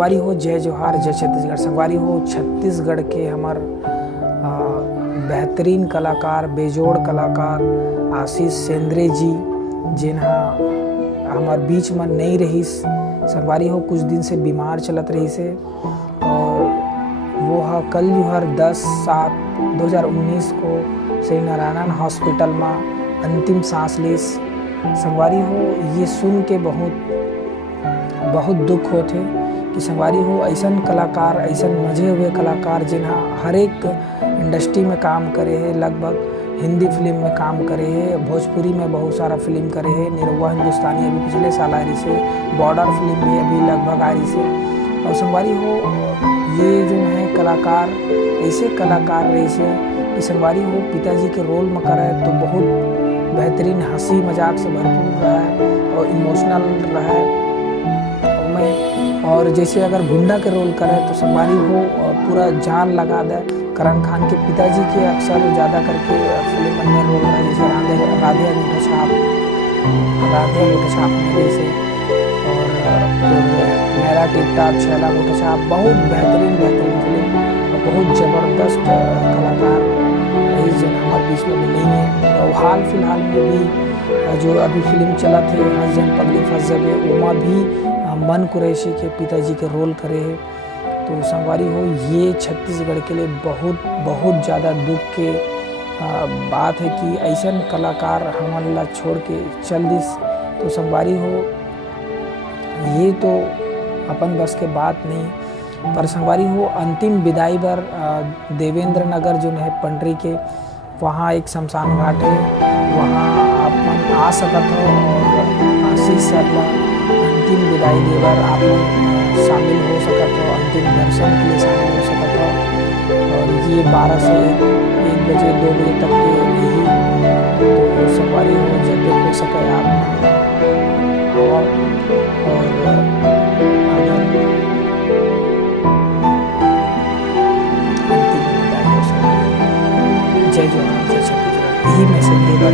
संगवारी हो जय जोहार जय छत्तीसगढ़। संगवारी हो छत्तीसगढ़ के हमार बेहतरीन कलाकार, बेजोड़ कलाकार आशीष सेंद्रे जी जिन्हा हमार बीच में नहीं रहीस। संगवारी हो कुछ दिन से बीमार चलत रही से और वो कल जो हर 10/7/2019 को श्री नारायण हॉस्पिटल में अंतिम सांस लीस। संगवारी हो ये सुन के बहुत दुख होते कि संगवारी हो ऐसन कलाकार, ऐसन मजे हुए कलाकार जिन्हा हर एक इंडस्ट्री में काम करे है, लगभग हिंदी फिल्म में काम करे है, भोजपुरी में बहुत सारा फिल्म करे है, निरहुआ हिंदुस्तानी अभी पिछले साल आ रही से, बॉर्डर फिल्म भी अभी लगभग आ रही से। और संगवारी हो ये जो है कलाकार ऐसे कलाकार रही से कि संगवारी हो पिताजी के रोल में करे तो बहुत बेहतरीन हंसी मजाक से भरपूर रहा है और इमोशनल रहा है। और जैसे अगर गुंडा के रोल करे तो संगवारी हो पूरा जान लगा दे। करण खान के पिताजी के अक्सर ज़्यादा करके फिल्म में रोल रहा है, जैसे राधे अंगूठा छाप में जैसे, और मेरा टिकटॉक छैला अंगूठा छाप, बहुत बेहतरीन फिल्म और बहुत ज़बरदस्त कलाकार रही जन हमारे बीच में भी नहीं है। और हाल फिलहाल में भी जो अभी फिल्म चला थे हस जन पगली फंस जबे, उमा भी मन कुरैशी के पिताजी के रोल करे है। तो संगवारी हो ये छत्तीसगढ़ के लिए बहुत ज़्यादा दुख के बात है कि ऐसा कलाकार हमारे ला छोड़ के चल दिस। तो संगवारी हो ये तो अपन बस के बात नहीं, पर संगवारी हो अंतिम विदाई बर देवेंद्र नगर जो है पंडरी के वहाँ एक शमशान घाट है, वहाँ आप आ सकत हो और आशीष सर अंतिम विदाई देवर आप शामिल हो सकत हो, अंतिम दर्शन के लिए शामिल हो सकत हो। और ये 12 से 1 बजे 2 बजे तक के रही, तो संगवारी हो जब तक हो सके आप आओ। और अगर अंतिम विदाई हो सके जय जोहार जय छत्तीसगढ़ यही मैसेज देवर